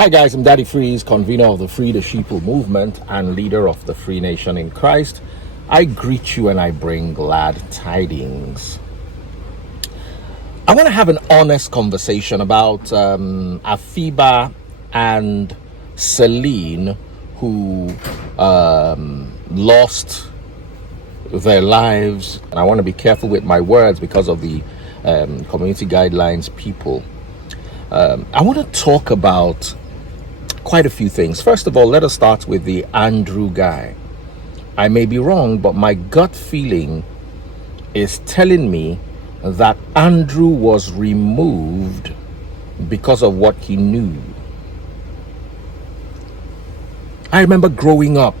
Hi guys, I'm Daddy Freeze, convener of the Free the Sheeple movement and leader of the Free Nation in Christ. I greet you and I bring glad tidings. I want to have an honest conversation about Afiba and Celine, who lost their lives. And I want to be careful with my words because of the community guidelines people. I want to talk about quite a few things. First of all, let us start with the Andrew guy. I may be wrong, but my gut feeling is telling me that Andrew was removed because of what he knew. I remember growing up,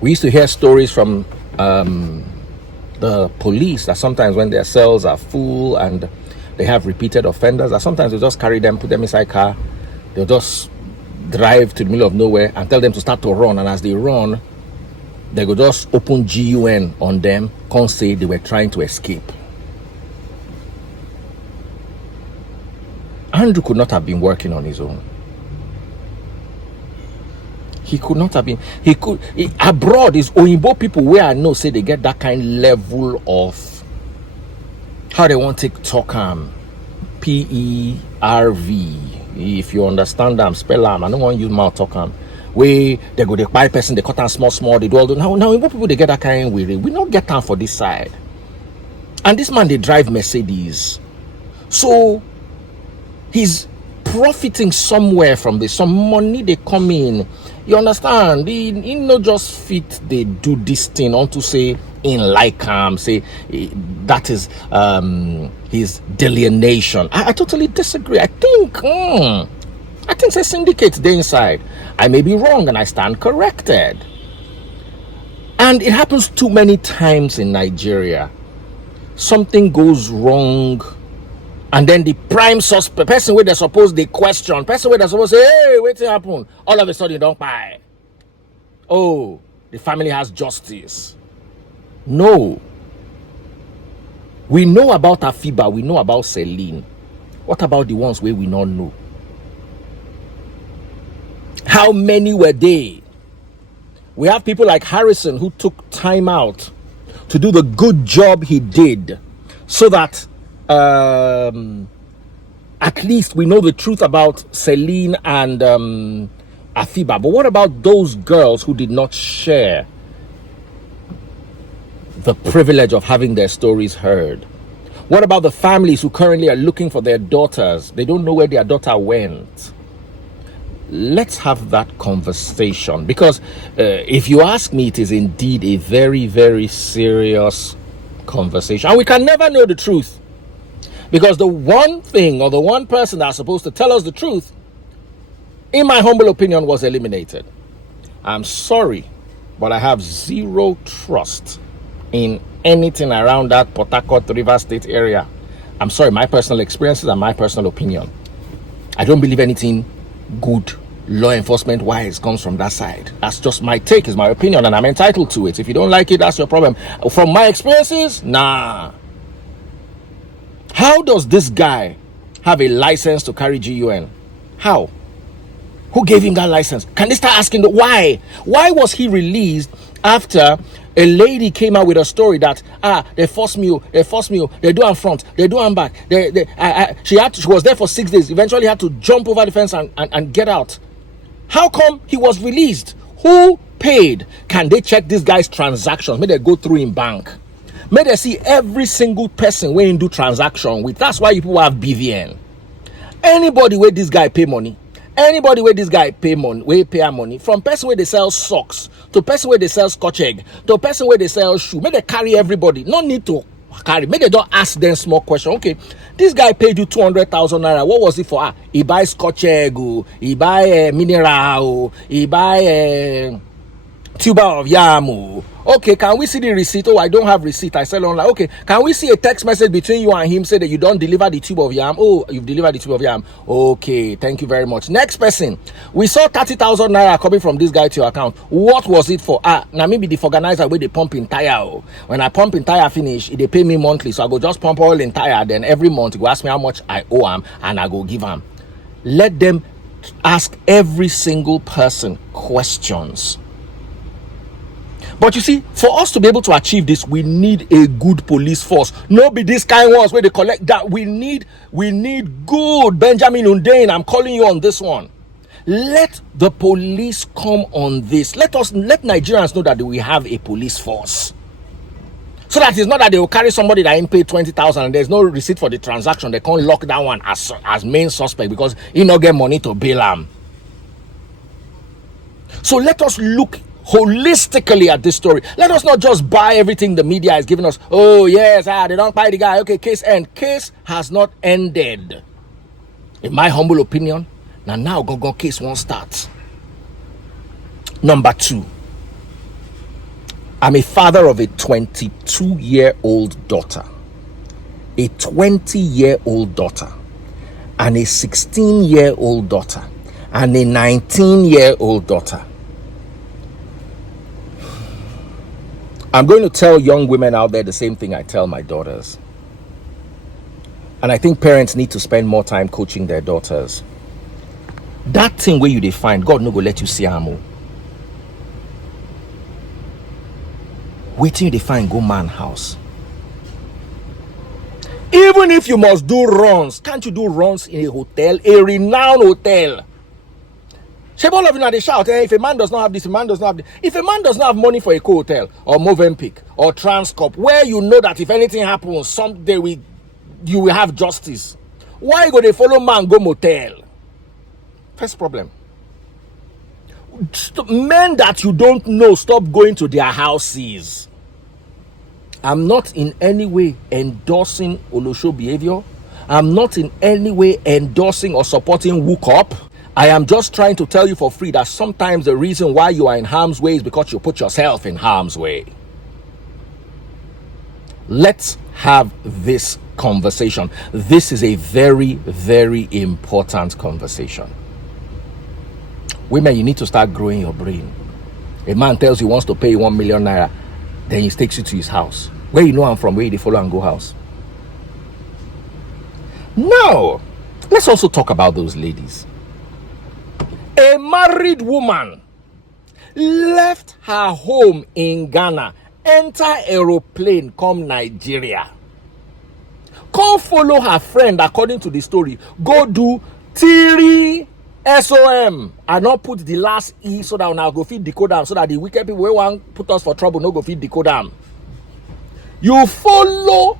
we used to hear stories from the police that sometimes when their cells are full and they have repeated offenders, that sometimes they just carry them, put them inside car, they'll just drive to the middle of nowhere and tell them to start to run, and as they run, they go just open GUN on them, can't say they were trying to escape. Andrew could not have been working on his own. He could not have been. Abroad is Oyinbo people where I know say they get that kind level of how they want to talk PERV. If you understand them, spell them. I don't want to use mouth talk where they go, they buy person, they cut them small, they do all the now Oyinbo people they get that kind way. We not get time for this side. And this man they drive Mercedes. So he's profiting somewhere from this. Some money they come in. You understand? He not just fit they do this thing onto say in like say that is his delineation. I totally disagree. I think it's a syndicate there inside. I may be wrong and I stand corrected. And it happens too many times in Nigeria. Something goes wrong, and then the prime suspect, person where they're supposed they question, person where they're supposed to say, hey, wait till happen, all of a sudden you don't buy. Oh, the family has justice. No. We know about Afiba, we know about Celine. What about the ones where we not know? How many were they? We have people like Harrison who took time out to do the good job he did so that at least we know the truth about Celine and Afiba. But what about those girls who did not share the privilege of having their stories heard? What about the families who currently are looking for their daughters? They don't know where their daughter went. Let's have that conversation, because if you ask me, it is indeed a very, very serious conversation, and we can never know the truth, because the one thing or the one person that's supposed to tell us the truth, in my humble opinion, was eliminated. I'm sorry, but I have zero trust in anything around that Port Harcourt, Rivers State area. I'm sorry, my personal experiences and my personal opinion. I don't believe anything good law enforcement wise comes from that side. That's just my take, is my opinion, and I'm entitled to it. If you don't like it, that's your problem. From my experiences, nah. How does this guy have a license to carry GUN? How? Who gave him that license? Can they start asking why? Why was he released after a lady came out with a story that they forced me, they do am front, they do am back. She was there for 6 days, eventually had to jump over the fence and get out. How come he was released? Who paid? Can they check this guy's transactions? May they go through in bank. May they see every single person where he do transaction with. That's why people have BVN. Anybody where this guy pay money, anybody where this guy pay money, where pay money, from person where they sell socks to person where they sell scotch egg to person where they sell shoe, may they carry everybody. No need to carry. May they don't ask them small question. Okay, this guy paid you 200,000 naira. What was it for? He buy scotch egg, he buy mineral, he buy tuber of yam. Okay, can we see the receipt? Oh, I don't have receipt. I sell online. Okay, can we see a text message between you and him say that you don't deliver the tube of yam? Oh, you've delivered the tube of yam. Okay, thank you very much. Next person. We saw 30,000 naira coming from this guy to your account. What was it for? Now maybe the organizer where they pump in tire. Oh. When I pump in tire finish, they pay me monthly. So I go just pump oil in tire. Then every month, he go ask me how much I owe him and I go give him. Let them ask every single person questions. But you see, for us to be able to achieve this, we need a good police force. No be this kind ones where they collect that. We need good Benjamin Hundeyin. I'm calling you on this one. Let the police come on this. Let Nigerians know that we have a police force. So that it's not that they will carry somebody that ain't paid 20,000 and there's no receipt for the transaction. They can't lock that one as main suspect because he not get money to bail him. So let us look holistically at this story. Let us not just buy everything the media is giving us. Oh yes, they don't buy the guy. Okay, case end. Case has not ended. In my humble opinion, now go case won't start. Number 2, I'm a father of a 22-year-old daughter, a 20-year-old daughter, and a 16-year-old daughter, and a 19-year-old daughter. I'm going to tell young women out there the same thing I tell my daughters. And I think parents need to spend more time coaching their daughters. That thing where you define, God no go let you see amo. Wait till you define go man house. Even if you must do runs, can't you do runs in a hotel, a renowned hotel? All of you now they shout, if a man does not have this, a man does not have this. If a man does not have money for a hotel or Movenpick or Transcorp, where you know that if anything happens, someday you will have justice, why go they follow man go motel? First problem. Men that you don't know, stop going to their houses. I'm not in any way endorsing Olosho behavior. I'm not in any way endorsing or supporting Wook Up. I am just trying to tell you for free that sometimes the reason why you are in harm's way is because you put yourself in harm's way. Let's have this conversation. This is a very, very important conversation. Women, you need to start growing your brain. A man tells you he wants to pay you 1 million naira, then he takes you to his house. Where you know I'm from, where they follow and go house. Now, let's also talk about those ladies. A married woman left her home in Ghana, enter aeroplane, come Nigeria. Come follow her friend, according to the story. Go do Tiri SOM. I not put the last E so that now go feed decode them, so that the wicked people who want put us for trouble no go feed decode them. You follow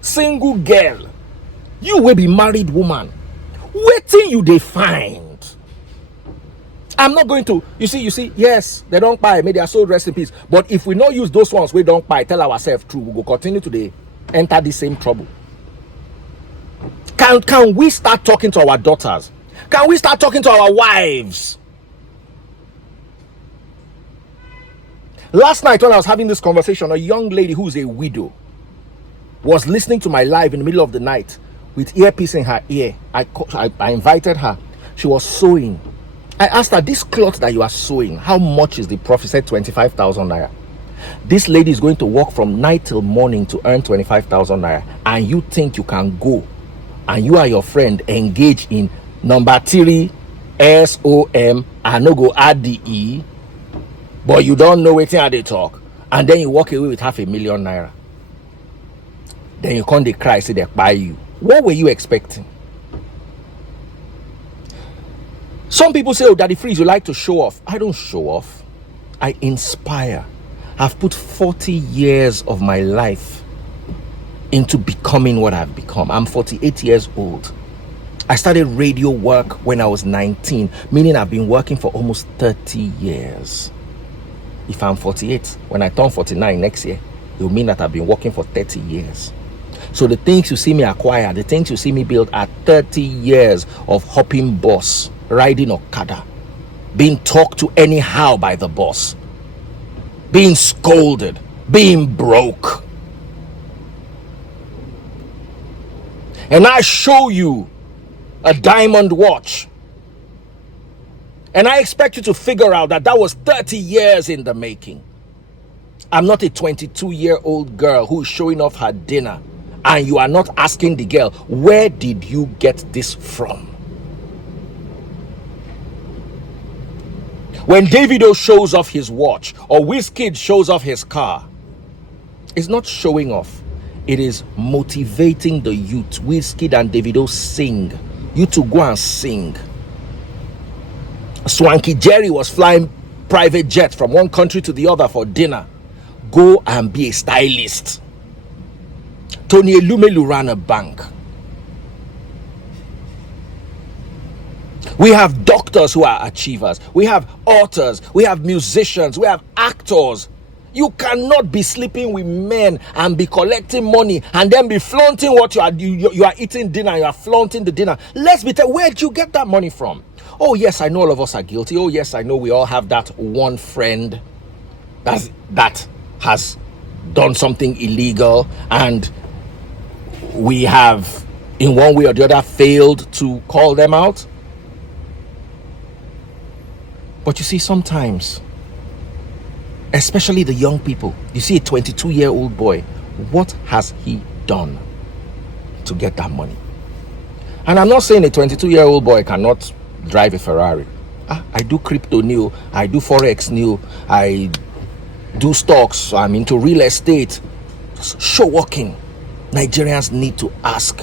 single girl. You will be married woman. Waiting you they find. I'm not going to, you see, yes, they don't buy, maybe they are sold, rest in peace. But if we not use those ones, we don't buy, tell ourselves true, we will continue to enter the same trouble. Can we start talking to our daughters? Can we start talking to our wives? Last night when I was having this conversation, a young lady who's a widow was listening to my live in the middle of the night with earpiece in her ear. I invited her. She was sewing. I asked her, this cloth that you are sewing, how much is the profit? She said 25,000 naira. This lady is going to work from night till morning to earn 25,000 naira, and you think you can go and you and your friend engage in number 3 SOM and no go add the E, but you don't know what they talk, and then you walk away with 500,000 naira. Then you come, they cry, say they buy you. What were you expecting? Some people say, oh, Daddy Freeze, you like to show off. I don't show off. I inspire. I've put 40 years of my life into becoming what I've become. I'm 48 years old. I started radio work when I was 19, meaning I've been working for almost 30 years. If I'm 48, when I turn 49 next year, it will mean that I've been working for 30 years. So the things you see me acquire, the things you see me build are 30 years of hopping boss, riding Okada, being talked to anyhow by the boss, being scolded, being broke. And I show you a diamond watch, and I expect you to figure out that was 30 years in the making. I'm not a 22-year-old girl who's showing off her dinner, and you are not asking the girl, where did you get this from? When Davido shows off his watch or Wizkid shows off his car, it's not showing off. It is motivating the youth. Wizkid and Davido sing. You to go and sing. Swanky Jerry was flying private jet from one country to the other for dinner. Go and be a stylist. Tony Elumelu ran a bank. We have doctors who are achievers. We have authors. We have musicians. We have actors. You cannot be sleeping with men and be collecting money and then be flaunting what you are eating dinner. You are flaunting the dinner. Let's be where did you get that money from? Oh yes, I know all of us are guilty. Oh yes, I know we all have that one friend that has done something illegal, and we have in one way or the other failed to call them out. But you see, sometimes, especially the young people, you see a 22-year-old boy, what has he done to get that money? And I'm not saying a 22-year-old boy cannot drive a Ferrari. I do crypto new, I do forex new, I do stocks, I'm into real estate. Show walking. Nigerians need to ask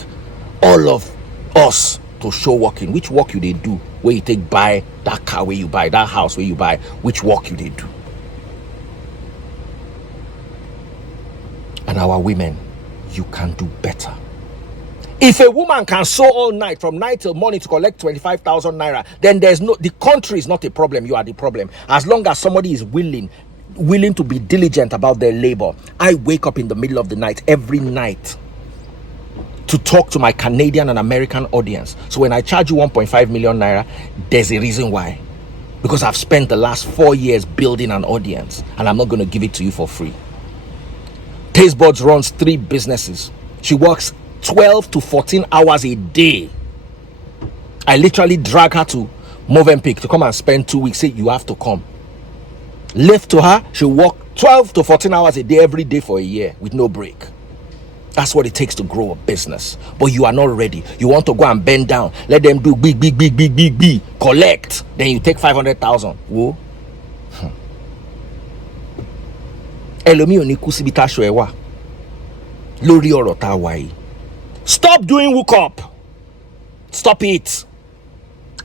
all of us to show working. Which work you they do? Where you take buy that car, where you buy that house, where you buy, which work you they do? And our women, you can do better. If a woman can sew all night from night till morning to collect 25,000 naira, then the country is not a problem. You are the problem. As long as somebody is willing to be diligent about their labor. I wake up in the middle of the night every night to talk to my Canadian and American audience. So when I charge you 1.5 million naira, there's a reason why. Because I've spent the last 4 years building an audience, and I'm not going to give it to you for free. Taste Buds runs 3 businesses. She works 12 to 14 hours a day. I literally drag her to Movenpick to come and spend 2 weeks. Say, you have to come. Left to her, she'll work 12 to 14 hours a day every day for a year with no break. That's what it takes to grow a business. But you are not ready. You want to go and bend down. Let them do big, collect. Then you take 500,000. Whoa. Elomi oni kusibita shoewa. Lori ọ̀rọ̀ tá wà yìí. Stop doing woke up. Stop it.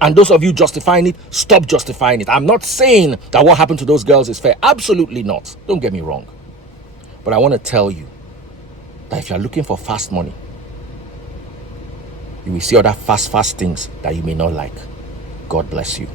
And those of you justifying it, stop justifying it. I'm not saying that what happened to those girls is fair. Absolutely not. Don't get me wrong. But I want to tell you that if you're looking for fast money, you will see other fast things that you may not like. God bless you.